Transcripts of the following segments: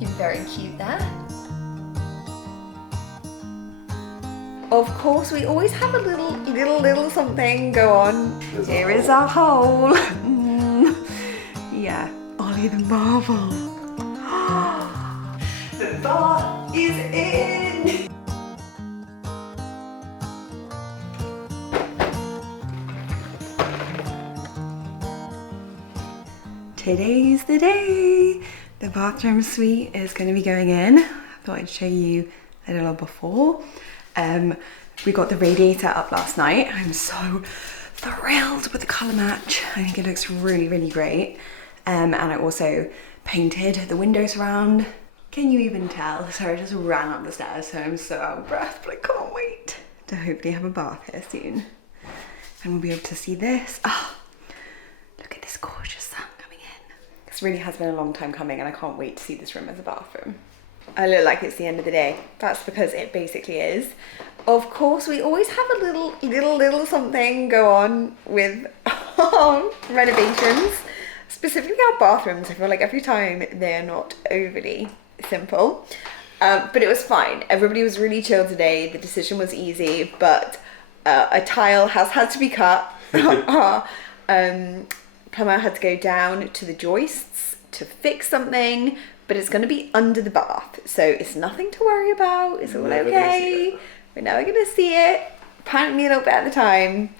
Looking very cute there. Of course, we always have a little something go on. Here is our hole. Yeah, Ollie the marble. The bath is in. Today's the day. The bathroom suite is going to be going in. I thought I'd show you a little before. We got the radiator up last night. I'm so thrilled with the colour match. I think it looks really great. And I also painted the windows around. Can you even tell? So I just ran up the stairs, so I'm so out of breath, but I can't wait to hopefully have a bath here soon. And we'll be able to see this. Oh, look at this gorgeous sun coming in. This really has been a long time coming, and I can't wait to see this room as a bathroom. I look like it's the end of the day. That's because it basically is. Of course, we always have a little something go on with renovations. Specifically our bathrooms. I feel like every time they're not overly simple. But it was fine. Everybody was really chill today. The decision was easy, but a tile has had to be cut. Plumber had to go down to the joists to fix something, but it's going to be under the bath, so it's nothing to worry about. It's all okay. We're never going to see it. Apparently a little bit at the time.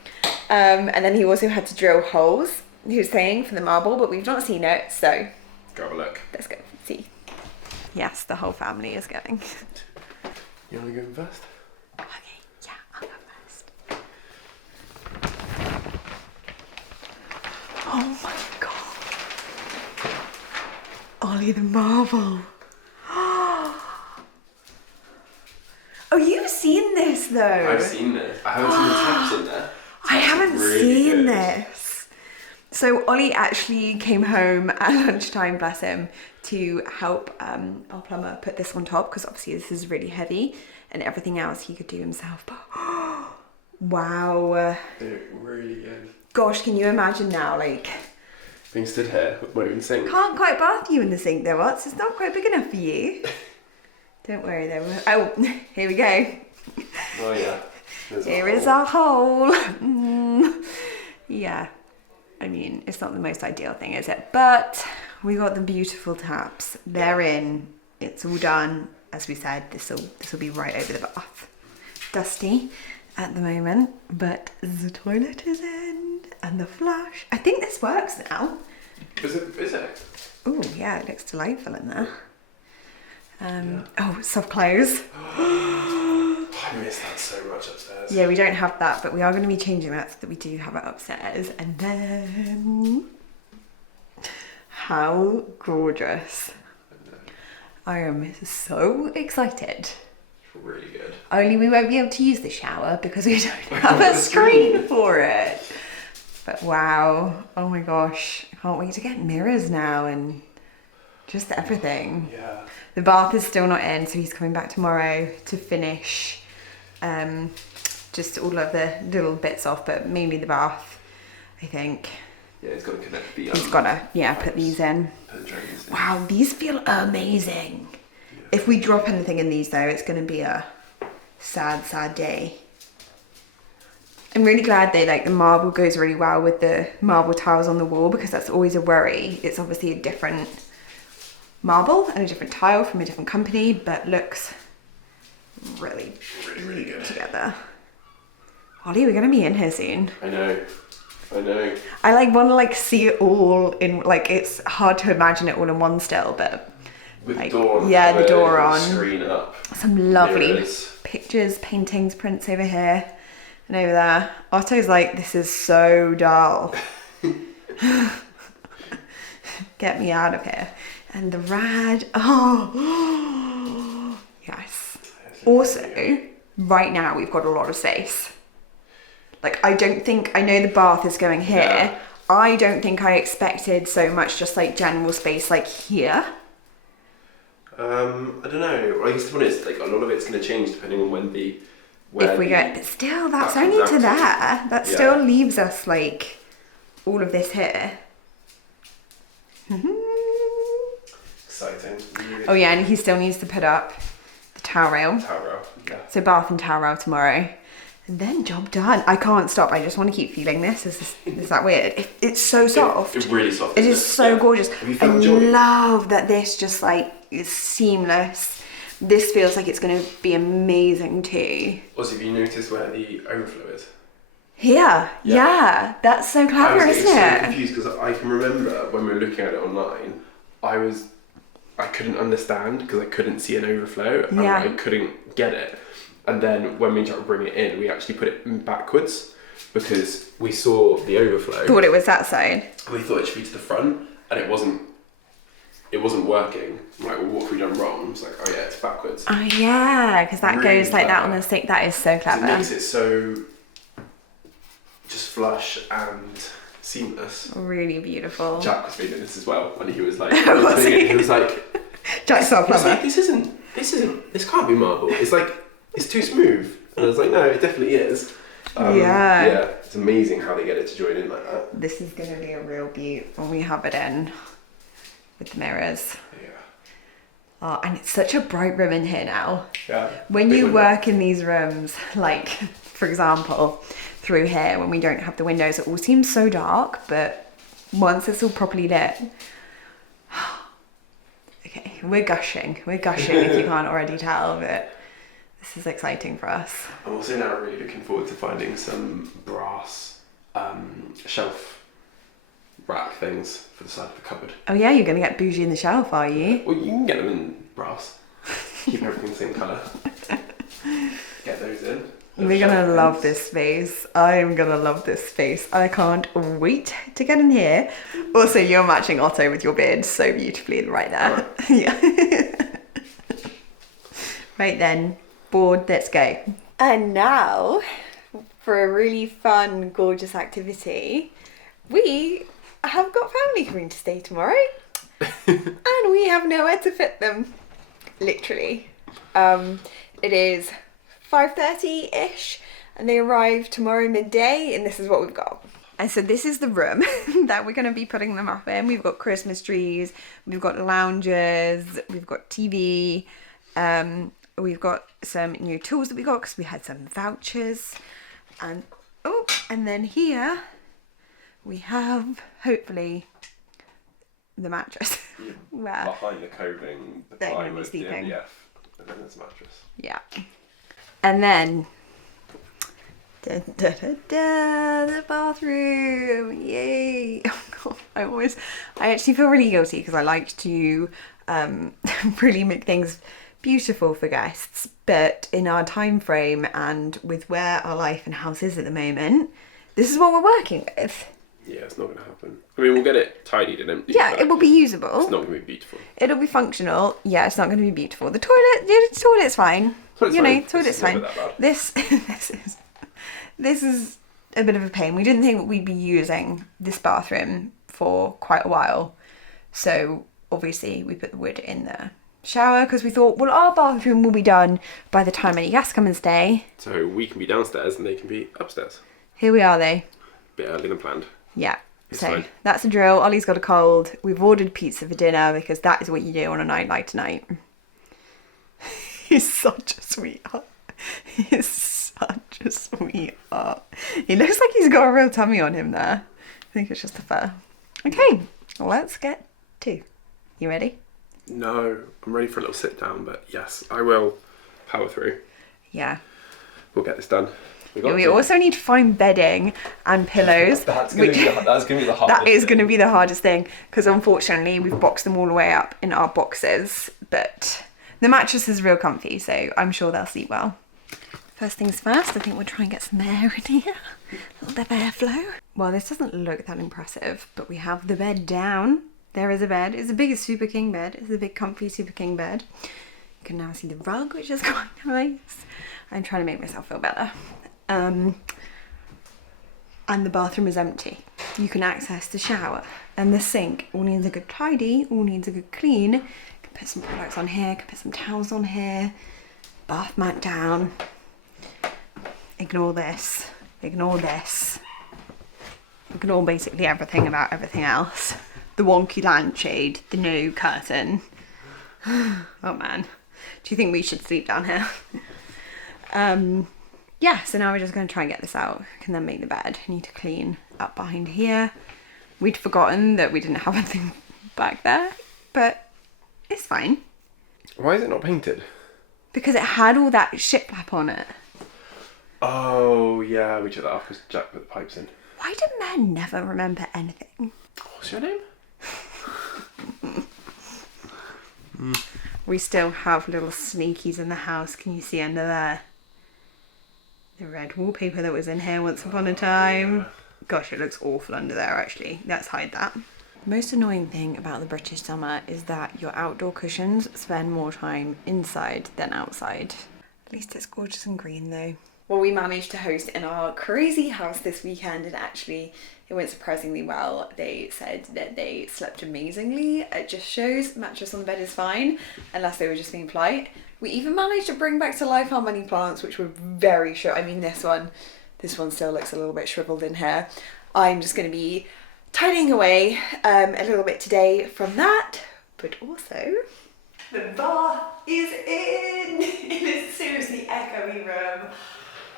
And then he also had to drill holes, he was saying, for the marble, but we've not seen it, so go have a look. Let's go see. Yes, the whole family is going. You want to go in first? Okay, yeah, I'll go first. Oh my god. Ollie the marble. Oh, you've seen this though. I've seen this. I haven't seen the taps in there. I haven't seen this. So Ollie actually came home at lunchtime, bless him, to help our plumber put this on top, because obviously this is really heavy, and everything else he could do himself. But wow. They're really good. Gosh, can you imagine now, like, being stood here with my own sink. can't quite bath you in the sink though, Watts. It's not quite big enough for you. Don't worry though. Oh, here we go. Oh yeah. Here is our hole. Yeah. I mean, it's not the most ideal thing, is it? But we got the beautiful taps. They're in. It's all done. As we said, this will be right over the bath. Dusty at the moment, but the toilet is in and the flush. I think this works now. Is it? Oh yeah, it looks delightful in there. Oh, soft close. I miss that so much upstairs. Yeah, we don't have that, but we are going to be changing that so that we do have it upstairs. And then, how gorgeous. I am so excited. Really good. Only we won't be able to use the shower because we don't have a screen for it. But wow, oh my gosh, I can't wait to get mirrors now and just everything. Yeah. The bath is still not in, so he's coming back tomorrow to finish just all of the little bits off, but mainly the bath, I think. Yeah, he's got to connect the... He's got to, yeah, put these in. Put the drains in. Wow, these feel amazing. Yeah. If we drop anything in these though, it's going to be a sad day. I'm really glad they, like, the marble goes really well with the marble tiles on the wall, because that's always a worry. It's obviously a different marble and a different tile from a different company, but looks really good together. Ollie, we're gonna be in here soon. I know. I like want to like see it all in, like, it's hard to imagine it all in one still, but with like, the door, yeah, the door on, screen up, some lovely mirrors, pictures, paintings, prints over here and over there. Otto's like, this is so dull. Get me out of here. And the rad, oh yes. Also, right now we've got a lot of space. Like, I don't think, I know the bath is going here. Yeah. I don't think I expected so much just like general space like here. I don't know. I guess the point is, like, a lot of it's going to change depending on when the... If we get, but still, that's only to there. That still leaves us like all of this here. exciting. Really Oh yeah, and he still needs to put up the towel rail. Towel rail, yeah. So bath and towel rail tomorrow. And then job done. I can't stop. I just want to keep feeling this. Is that weird? It's so soft. It's really soft. It is so gorgeous. Have you I felt the joint? love that this just like is seamless. This feels like it's going to be amazing too. Also, have you noticed where the overflow is? Here, yeah. That's so I clever, was isn't getting so it? confused because I can remember when we were looking at it online, I couldn't understand because I couldn't see an overflow and Yeah. I couldn't get it. And then when we tried to bring it in, we actually put it backwards because we saw the overflow. Thought it was that side. We thought it should be to the front, and it wasn't working. I'm like, well, what have we done wrong? I was like, oh yeah, it's backwards. Oh yeah, because that Really goes like that on clever. the stick. That is so It clever. makes it so just flush and seamless. Really beautiful. Jack was feeling this as well when he was like, Was he? he was like, Jack's so he was clever. like, this can't be marble. It's too smooth. And I was like, no, it definitely is. Yeah. Yeah, it's amazing how they get it to join in like that. This is going to be a real beaut when we have it in with the mirrors. Yeah. Oh, and it's such a bright room in here now. Yeah. When Big you window. work in these rooms, like for example, through here when we don't have the windows, it all seems so dark, but once it's all properly lit, okay, we're gushing if you can't already tell, but this is exciting for us. I'm also now really looking forward to finding some brass shelf rack things for the side of the cupboard. Oh yeah, you're gonna get bougie in the shelf, are you? Well, you can get them in brass. Keep everything the same colour. Get those in. We're gonna love this space. I am gonna love this space. I can't wait to get in here. Also, you're matching Otto with your beard so beautifully right there. Yeah. Right then, board, let's go. And now, for a really fun, gorgeous activity, we have got family coming to stay tomorrow. And we have nowhere to fit them. Literally. It is 5:30-ish and they arrive tomorrow midday, and this is what we've got. And so this is the room that we're going to be putting them up in. We've got Christmas trees, we've got lounges, we've got TV, we've got some new tools that we got because we had some vouchers, and then here we have hopefully the mattress. Where Behind the coving, the They're gonna be plywood, the sleeping. MDF, and then there's a mattress. Yeah. And then the bathroom. Yay. Oh God, I actually feel really guilty because I like to really make things beautiful for guests, but in our time frame and with where our life and house is at the moment, this is what we're working with. Yeah, it's not going to happen. I mean, we'll get it tidied and empty. Yeah, but it will be usable. It's not going to be beautiful. It'll be functional. Yeah, it's not going to be beautiful. The toilet's fine. Toilet's You know, fine. toilet's This is fine. never that bad. This is a bit of a pain. We didn't think that we'd be using this bathroom for quite a while. So obviously we put the wood in the shower because we thought, well, our bathroom will be done by the time any guests come and stay. So we can be downstairs and they can be upstairs. Here we are though. Bit earlier than planned. Yeah. It's So fine. that's a drill. Ollie's got a cold. We've ordered pizza for dinner because that is what you do on a night like tonight. He's such a sweetheart. He's such a sweetheart. He looks like he's got a real tummy on him there. I think it's just the fur. Okay, let's get to. You ready? No, I'm ready for a little sit down, but yes, I will power through. Yeah. We'll get this done. We also need to find bedding and pillows. That's gonna be the hardest. That is going to be the hardest thing because unfortunately we've boxed them all the way up in our boxes, but the mattress is real comfy, so I'm sure they'll sleep well. First things first, I think we'll try and get some air in here. A little bit of airflow. Well, this doesn't look that impressive, but we have the bed down. There is a bed. It's the biggest Super King bed. It's a big comfy Super King bed. You can now see the rug, which is quite nice. I'm trying to make myself feel better. And the bathroom is empty. You can access the shower and the sink. All needs a good tidy, all needs a good clean. You can put some products on here, can put some towels on here, bath mat down. Ignore this, ignore this. Ignore basically everything about everything else. The wonky lampshade, the no curtain. Oh man, do you think we should sleep down here? Yeah, so now we're just going to try and get this out. We can then make the bed. I need to clean up behind here. We'd forgotten that we didn't have anything back there, but it's fine. Why is it not painted? Because it had all that shiplap on it. Oh, yeah, we took that off because Jack put the pipes in. Why do men never remember anything? What's your name? We still have little sneakies in the house. Can you see under there? The red wallpaper that was in here once upon a time. Yeah. Gosh, it looks awful under there actually. Let's hide that. The most annoying thing about the British summer is that your outdoor cushions spend more time inside than outside. At least it's gorgeous and green though. Well, we managed to host in our crazy house this weekend and actually it went surprisingly well. They said that they slept amazingly. It just shows mattress on the bed is fine, unless they were just being polite. We even managed to bring back to life our money plants, which were very short. I mean, this one still looks a little bit shriveled in here. I'm just going to be tidying away a little bit today from that, but also the bath is in. It is seriously echoey room.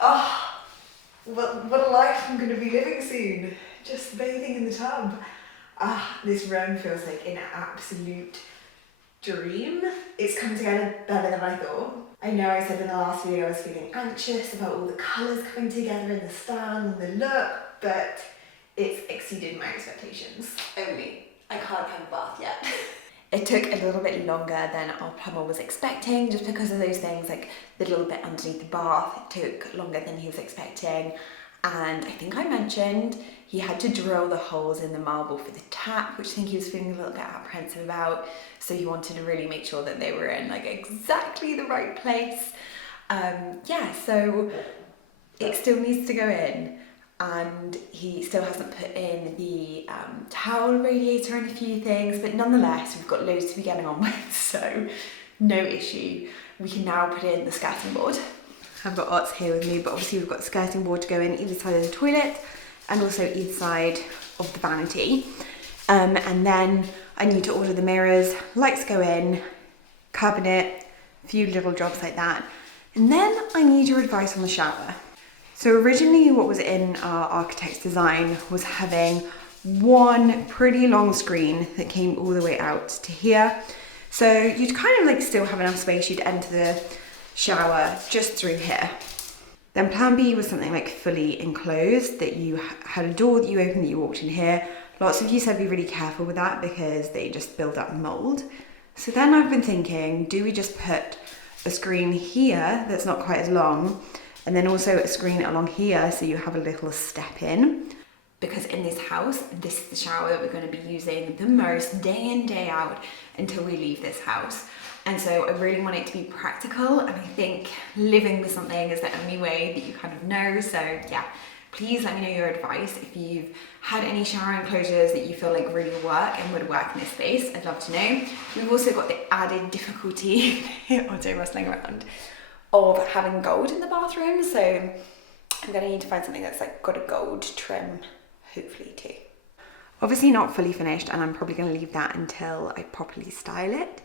Oh, what a life I'm going to be living soon. Just bathing in the tub. This room feels like an absolute dream. It's come together better than I thought. I know I said in the last video I was feeling anxious about all the colours coming together in the style and the look, but it's exceeded my expectations. Only I can't have a bath yet. It took a little bit longer than our plumber was expecting, just because of those things, like the little bit underneath the bath. It took longer than he was expecting. And I think I mentioned he had to drill the holes in the marble for the tap, which I think he was feeling a little bit apprehensive about. So he wanted to really make sure that they were in like exactly the right place. Yeah, so it still needs to go in. And he still hasn't put in the towel radiator and a few things, but nonetheless, we've got loads to be getting on with, so no issue. We can now put in the skirting board. I've got Ots here with me, but obviously we've got the skirting board to go in either side of the toilet and also either side of the vanity. And then I need to order the mirrors, lights go in, cabinet, a few little jobs like that. And then I need your advice on the shower. So originally what was in our architect's design was having one pretty long screen that came all the way out to here. So you'd kind of like still have enough space, you'd enter the shower just through here. Then plan B was something like fully enclosed, that you had a door that you opened, that you walked in here. Lots of you said be really careful with that because they just build up mold. So then I've been thinking, do we just put a screen here that's not quite as long, and then also a screen along here so you have a little step in? Because in this house, this is the shower that we're going to be using the most day in, day out until we leave this house. And so I really want it to be practical, and I think living with something is the only way that you kind of know. So yeah, please let me know your advice. If you've had any shower enclosures that you feel like really work and would work in this space, I'd love to know. We've also got the added difficulty, Otto rustling around, of having gold in the bathroom. So I'm gonna need to find something that's like got a gold trim, hopefully too. Obviously not fully finished, and I'm probably gonna leave that until I properly style it.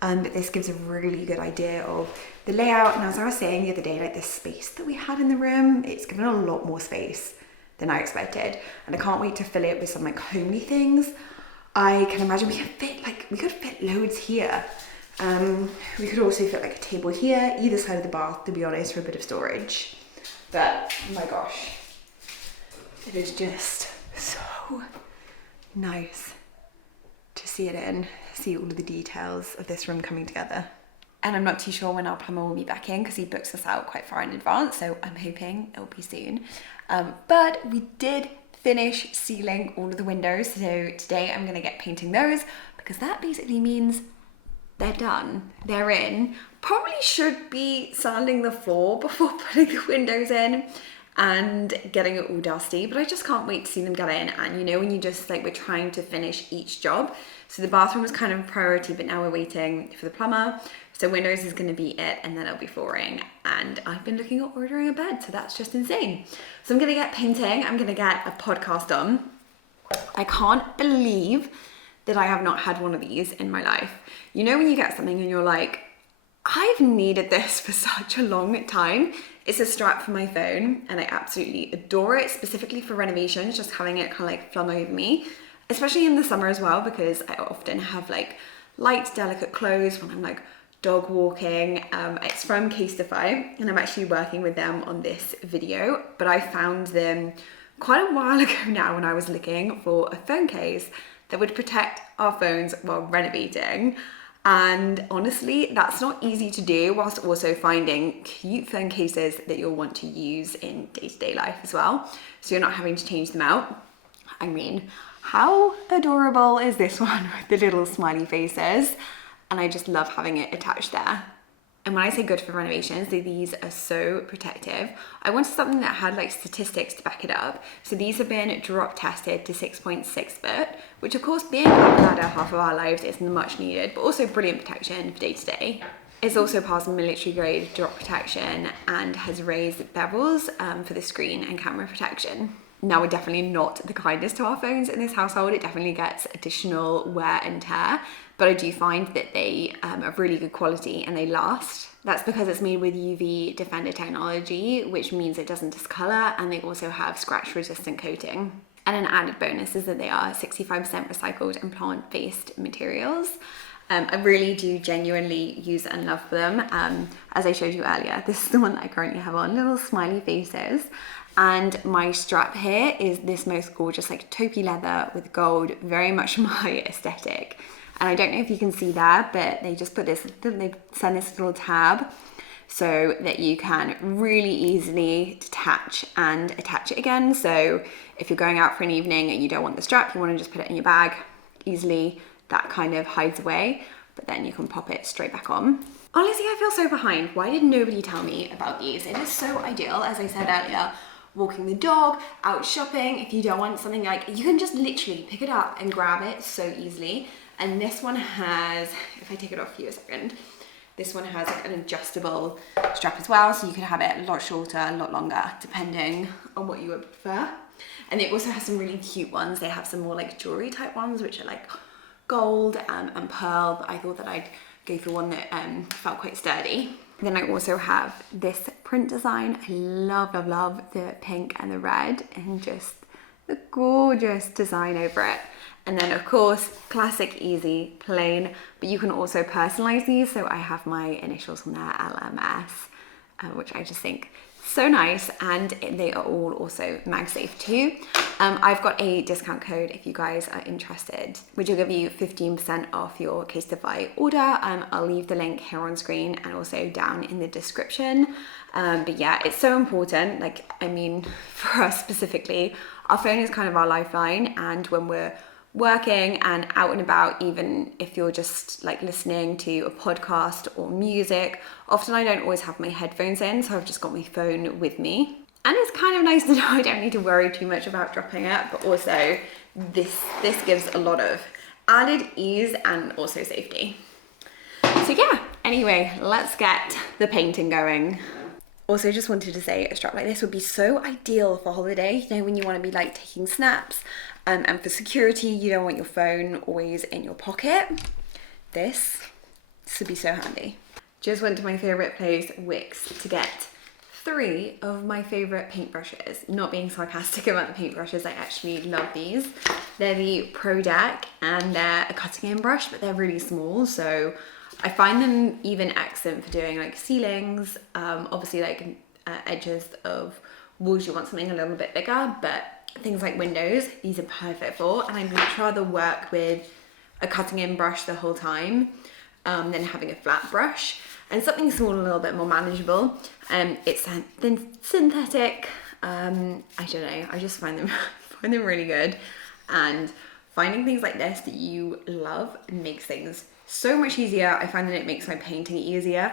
But this gives a really good idea of the layout. And as I was saying the other day, like the space that we had in the room, it's given a lot more space than I expected. And I can't wait to fill it with some like homely things. I can imagine we could fit loads here. We could also fit like a table here, either side of the bath, to be honest, for a bit of storage. But oh my gosh, it is just so nice to see it in, see all of the details of this room coming together. And I'm not too sure when our plumber will be back in because he books us out quite far in advance, so I'm hoping it'll be soon. But we did finish sealing all of the windows, so today I'm gonna get painting those because that basically means they're done, they're in. Probably should be sanding the floor before putting the windows in and getting it all dusty, but I just can't wait to see them get in. And you know, when you just like, we're trying to finish each job. So the bathroom was kind of a priority, but now we're waiting for the plumber. So windows is gonna be it, and then it'll be flooring. And I've been looking at ordering a bed, so that's just insane. So I'm gonna get painting, I'm gonna get a podcast on. I can't believe that I have not had one of these in my life. You know when you get something and you're like, I've needed this for such a long time. It's a strap for my phone and I absolutely adore it, specifically for renovations, just having it kind of like flung over me, especially in the summer as well, because I often have like light, delicate clothes when I'm like dog walking. It's from CASETiFY and I'm actually working with them on this video, but I found them quite a while ago now when I was looking for a phone case that would protect our phones while renovating. And honestly, that's not easy to do, whilst also finding cute phone cases that you'll want to use in day-to-day life as well. So you're not having to change them out. I mean, how adorable is this one with the little smiley faces? And I just love having it attached there. And when I say good for renovations, these are so protective. I wanted something that had like statistics to back it up. So these have been drop tested to 6.6 foot, which of course being up the ladder half of our lives is much needed, but also brilliant protection for day to day. It's also passed military grade drop protection and has raised bevels for the screen and camera protection. Now, we're definitely not the kindest to our phones in this household. It definitely gets additional wear and tear, but I do find that they are really good quality and they last. That's because it's made with UV Defender technology, which means it doesn't discolor, and they also have scratch resistant coating. And an added bonus is that they are 65% recycled and plant-based materials. I really do genuinely use and love them. As I showed you earlier, this is the one that I currently have on, little smiley faces. And my strap here is this most gorgeous like taupey leather with gold, very much my aesthetic. And I don't know if you can see there, but they just put this, they send this little tab so that you can really easily detach and attach it again. So if you're going out for an evening and you don't want the strap, you want to just put it in your bag easily, that kind of hides away, but then you can pop it straight back on. Honestly, I feel so behind. Why did nobody tell me about these? It is so ideal, as I said earlier, walking the dog, out shopping. If you don't want something like, you can just literally pick it up and grab it so easily. And this one has, if I take it off for you a second, this one has like an adjustable strap as well, so you can have it a lot shorter, a lot longer, depending on what you would prefer. And it also has some really cute ones. They have some more like jewelry type ones, which are like gold and pearl, but I thought that I'd go for one that felt quite sturdy. Then I also have this print design. I love, love, love the pink and the red and just the gorgeous design over it. And then of course, classic, easy, plain, but you can also personalize these. So I have my initials on there, LMS, which I just think so nice, and they are all also MagSafe too. I've got a discount code if you guys are interested, which will give you 15% off your CASETiFY order. I'll leave the link here on screen and also down in the description. But yeah, it's so important. Like, I mean, for us specifically, our phone is kind of our lifeline, and when we're working and out and about, even if you're just like listening to a podcast or music, often I don't always have my headphones in, so I've just got my phone with me. And it's kind of nice to know I don't need to worry too much about dropping it, but also this gives a lot of added ease and also safety. So yeah, anyway, let's get the painting going. Also, just wanted to say a strap like this would be so ideal for holiday, you know, when you want to be like taking snaps, and for security, you don't want your phone always in your pocket. This would be so handy. Just went to my favorite place, Wix, to get 3 of my favorite paintbrushes. Not being sarcastic about the paintbrushes, I actually love these. They're the Pro Deck and they're a cutting in brush, but they're really small, so I find them even excellent for doing like ceilings, obviously like edges of walls you want something a little bit bigger, but things like windows, these are perfect for. And I'd much rather work with a cutting in brush the whole time than having a flat brush. And something small, a little bit more manageable. It's synthetic. I don't know, I just find them really good. And finding things like this that you love makes things so much easier. I find that it makes my painting easier.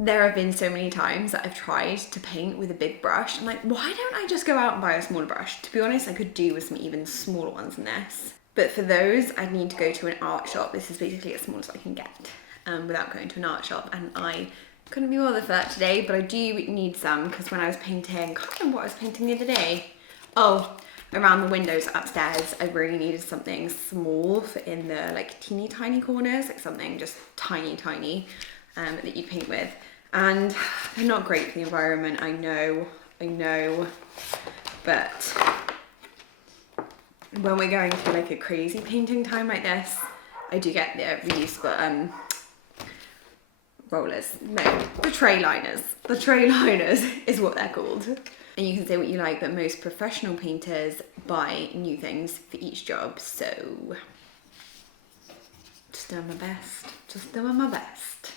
There have been so many times that I've tried to paint with a big brush. I'm like, why don't I just go out and buy a smaller brush? To be honest, I could do with some even smaller ones than this. But for those, I need to go to an art shop. This is basically as small as I can get without going to an art shop. And I couldn't be bothered for that today, but I do need some because when I was painting, I can't remember what I was painting the other day. Oh, Around the windows upstairs, I really needed something small for in the like teeny tiny corners, like something just tiny that you paint with. And they're not great for the environment, I know, but when we're going through like a crazy painting time like this, I do get the reusable rollers. No, the tray liners. The tray liners is what they're called. And you can say what you like, but most professional painters buy new things for each job, so just doing my best. Just doing my best.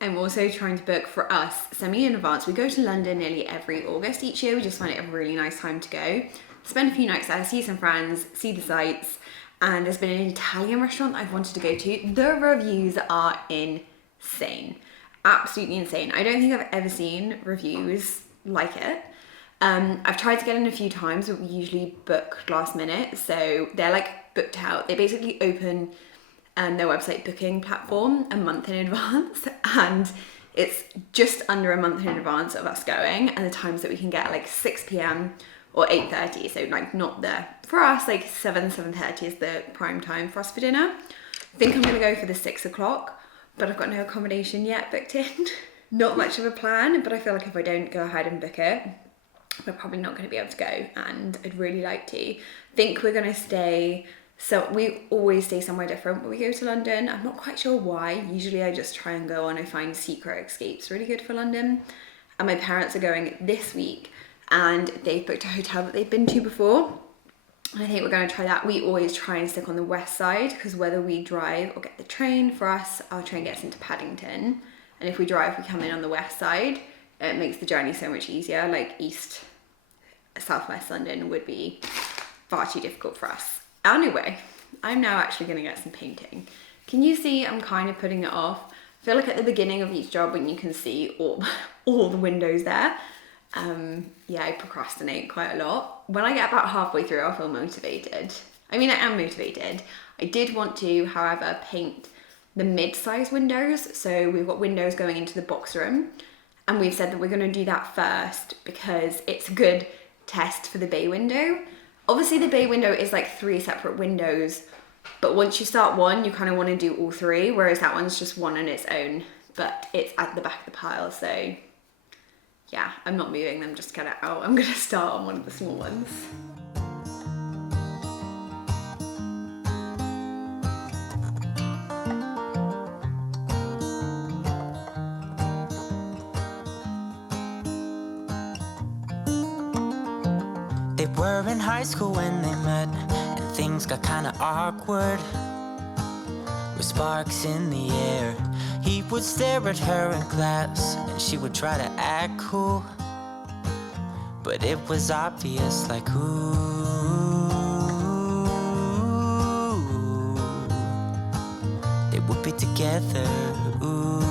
I'm also trying to book for us semi in advance. We go to London nearly every August each year. We just find it a really nice time to go. Spend a few nights there, see some friends, see the sights. And there's been an Italian restaurant that I've wanted to go to. The reviews are insane. Absolutely insane. I don't think I've ever seen reviews like it. I've tried to get in a few times, but we usually book last minute. So they're like booked out. They basically open their website booking platform a month in advance, and it's just under a month in advance of us going, and the times that we can get like 6 p.m. or 8:30. So like not there for us, like 7:30 is the prime time for us for dinner. I think I'm gonna go for the 6 o'clock, but I've got no accommodation yet booked in. Not much of a plan, but I feel like if I don't go ahead and book it, we're probably not going to be able to go, and I'd really like to. Think we're going to stay, so we always stay somewhere different when we go to London. I'm not quite sure why. Usually I just try and go on, I find secret escapes really good for London. And my parents are going this week, and they've booked a hotel that they've been to before. And I think we're going to try that. We always try and stick on the west side, because whether we drive or get the train, for us, our train gets into Paddington. And if we drive, we come in on the west side. It makes the journey so much easier. Like southwest London would be far too difficult for us. Anyway, I'm now actually going to get some painting. Can you see I'm kind of putting it off? I feel like at the beginning of each job, when you can see all the windows there, yeah, I procrastinate quite a lot. When I get about halfway through, I'll feel motivated. I mean, I am motivated. I did want to, however, paint the mid-size windows. So we've got windows going into the box room, and we've said that we're going to do that first because it's a good test for the bay window. Obviously the bay window is like 3 separate windows, but once you start one, you kind of want to do all 3, whereas that one's just one on its own, but it's at the back of the pile. So yeah, I'm not moving them just to get it out. I'm going to start on one of the small ones. They were in high school when they met, and things got kinda awkward. With sparks in the air, he would stare at her in class, and she would try to act cool. But it was obvious, like, ooh, they would be together, ooh.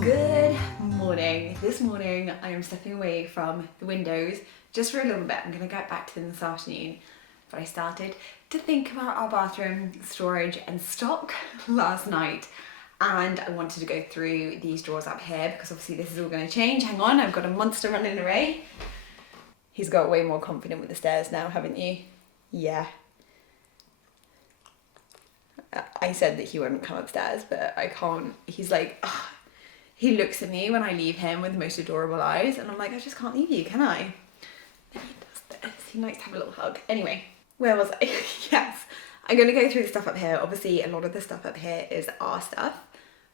Good morning. This morning I am stepping away from the windows just for a little bit. I'm going to get back to them this afternoon, but I started to think about our bathroom storage and stock last night, and I wanted to go through these drawers up here because obviously this is all going to change. Hang on, I've got a monster running away. He's got way more confident with the stairs now, haven't you? Yeah. I said that he wouldn't come upstairs, but I can't. He's like, ugh. He looks at me when I leave him with the most adorable eyes, and I'm like, I just can't leave you, can I? Then he does this. He likes to have a little hug. Anyway, where was I? Yes, I'm going to go through the stuff up here. Obviously, a lot of the stuff up here is our stuff,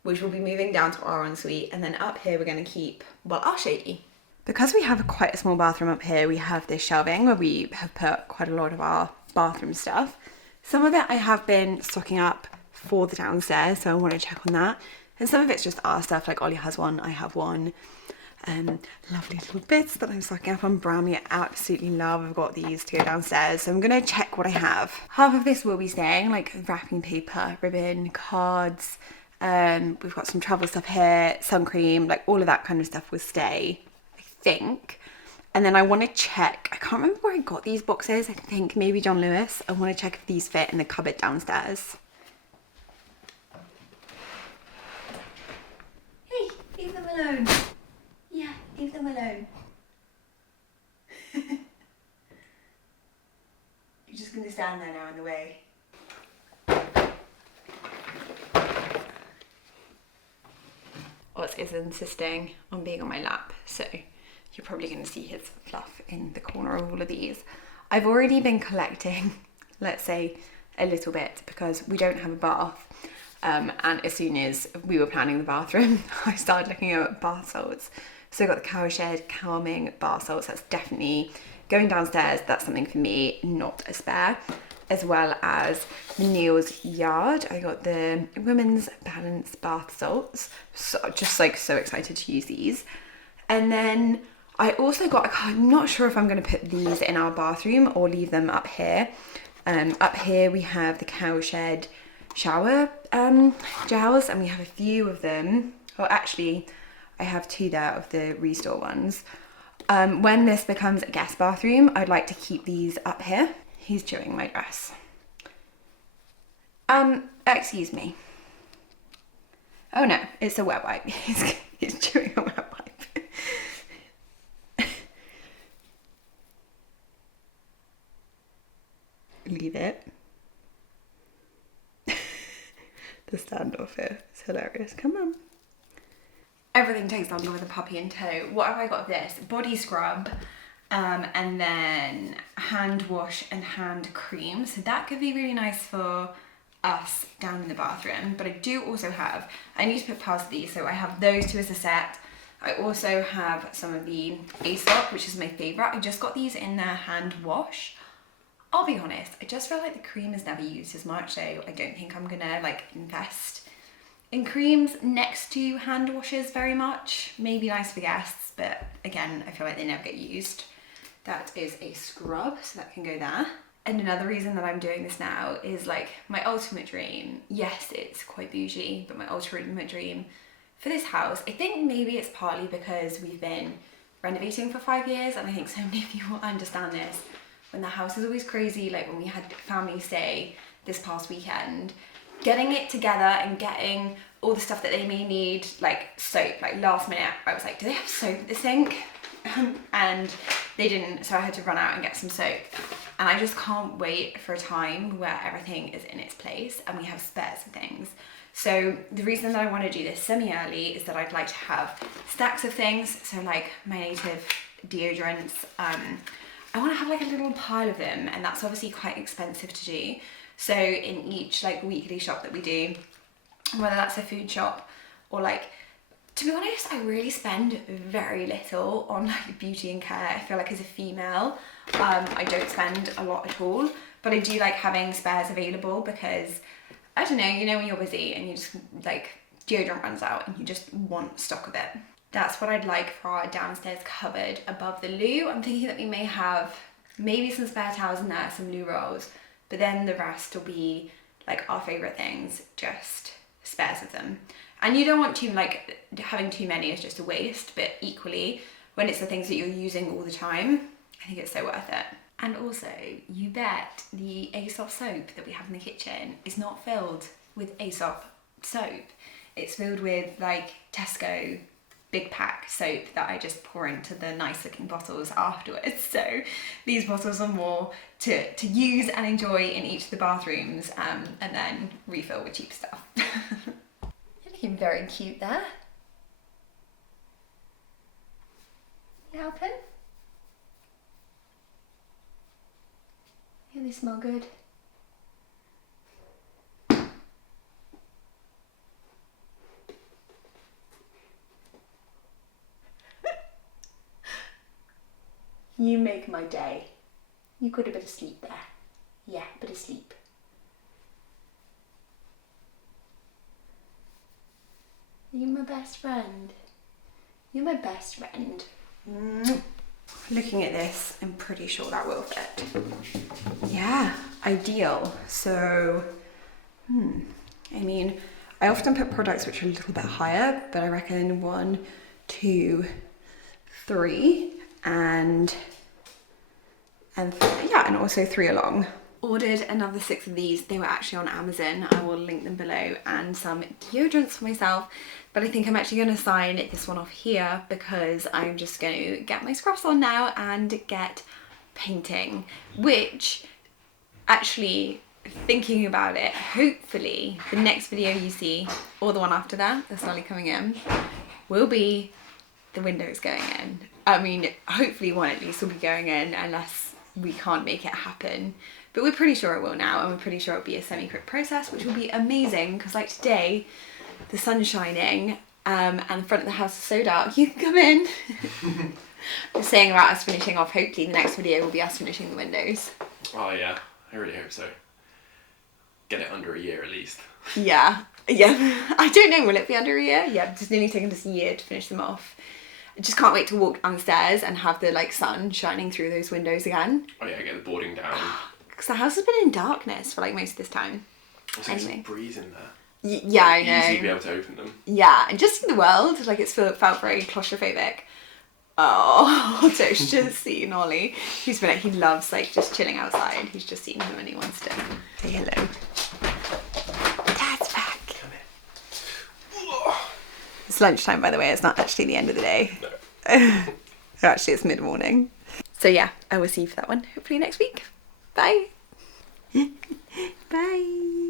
which will be moving down to our ensuite, and then up here we're going to keep, well, I'll show you. Because we have quite a small bathroom up here, we have this shelving where we have put quite a lot of our bathroom stuff. Some of it I have been stocking up for the downstairs, so I want to check on that. And some of it's just our stuff, like Ollie has one, I have one. Lovely little bits that I'm stocking up on. Brownie I absolutely love. I've got these to go downstairs, so I'm going to check what I have. Half of this will be staying, like wrapping paper, ribbon, cards. We've got some travel stuff here, sun cream, like all of that kind of stuff will stay, I think. And then I want to check, I can't remember where I got these boxes. I think maybe John Lewis. I want to check if these fit in the cupboard downstairs. Leave them alone. Yeah, leave them alone. stand there now in the way. Oz is insisting on being on my lap, so you're probably going to see his fluff in the corner of all of these. I've already been collecting, let's say, a little bit because we don't have a bath. And as soon as we were planning the bathroom, I started looking at bath salts. So I got the Cowshed Calming Bath Salts. That's definitely going downstairs. That's something for me, not a spare. As well as the Neil's Yard. I got the Women's Balance Bath Salts. So just like so excited to use these. And then I also got, I'm not sure if I'm going to put these in our bathroom or leave them up here. Up here we have the Cowshed shower gels, and we have a few of them. Well, actually, I have two there of the Restore ones. When this becomes a guest bathroom, I'd like to keep these up here. He's chewing my dress. Excuse me. Oh no, it's a wet wipe. He's chewing a wet wipe. Leave it. The standoff here is hilarious. Come on. Everything takes longer with a puppy in tow. What have I got of this? Body scrub, and then hand wash and hand cream. So that could be really nice for us down in the bathroom. But I do also have, I need to put past these, so I have those two as a set. I also have some of the Aesop, which is my favourite. I just got these in their hand wash. I'll be honest, I just feel like the cream is never used as much, so I don't think I'm gonna like invest in creams next to hand washes very much. Maybe nice for guests, but again, I feel like they never get used. That is a scrub, so that can go there. And another reason that I'm doing this now is like my ultimate dream. Yes, it's quite bougie, but my ultimate dream for this house, I think maybe it's partly because we've been renovating for 5 years, and I think so many of you will understand this. When the house is always crazy, like when we had family stay this past weekend, getting it together and getting all the stuff that they may need, like soap, like last minute, I was like, do they have soap at the sink? And they didn't, so I had to run out and get some soap. And I just can't wait for a time where everything is in its place and we have spares of things. So the reason that I want to do this semi-early is that I'd like to have stacks of things. So like my native deodorants, I want to have like a little pile of them, and that's obviously quite expensive to do. So in each like weekly shop that we do, whether that's a food shop or like, to be honest, I really spend very little on like beauty and care. I feel like as a female, I don't spend a lot at all, but I do like having spares available because, I don't know, you know when you're busy and you just like, deodorant runs out and you just want stock of it. That's what I'd like for our downstairs cupboard above the loo. I'm thinking that we may have maybe some spare towels in there, some loo rolls, but then the rest will be like our favourite things, just spares of them. And you don't want to, like, having too many is just a waste, but equally, when it's the things that you're using all the time, I think it's so worth it. And also, you bet the Aesop soap that we have in the kitchen is not filled with Aesop soap. It's filled with like Tesco big pack soap that I just pour into the nice looking bottles afterwards. So these bottles are more to use and enjoy in each of the bathrooms, and then refill with cheap stuff. You're looking very cute there. You helping? Yeah, they smell good. You make my day. You got a bit of sleep there. Yeah, a bit of sleep. You're my best friend. You're my best friend. Looking at this, I'm pretty sure that will fit. Yeah, ideal. So, I mean, I often put products which are a little bit higher, but I reckon 1, 2, 3, and also 3 along. Ordered another 6 of these. They were actually on Amazon. I will link them below, and some deodorants for myself. But I think I'm actually going to sign this one off here because I'm just going to get my scrubs on now and get painting, which actually thinking about it, hopefully the next video you see, or the one after that, that's slowly coming in, will be the windows going in. I mean, hopefully one at least will be going in unless we can't make it happen. But we're pretty sure it will now, and we're pretty sure it'll be a semi-quick process, which will be amazing, because like today, the sun's shining, and the front of the house is so dark, you can come in. I'm saying about us finishing off, hopefully the next video will be us finishing the windows. Oh yeah, I really hope so. Get it under a year at least. Yeah. I don't know, will it be under a year? Yeah, it's nearly taken us a year to finish them off. I just can't wait to walk downstairs and have the like sun shining through those windows again. Oh yeah, get the boarding down. Because the house has been in darkness for like most of this time. There's some breeze in there. Yeah, I know. Easy to be able to open them. Yeah, and just in the world, like it's felt very claustrophobic. Oh, Joe's just seen Ollie. He's been like, he loves like just chilling outside. He's just seen him and he wants to say hello. Dad's back. Come here. It's lunchtime, by the way. It's not actually the end of the day. No. Actually, it's mid-morning. So yeah, I will see you for that one hopefully next week. Bye. Bye.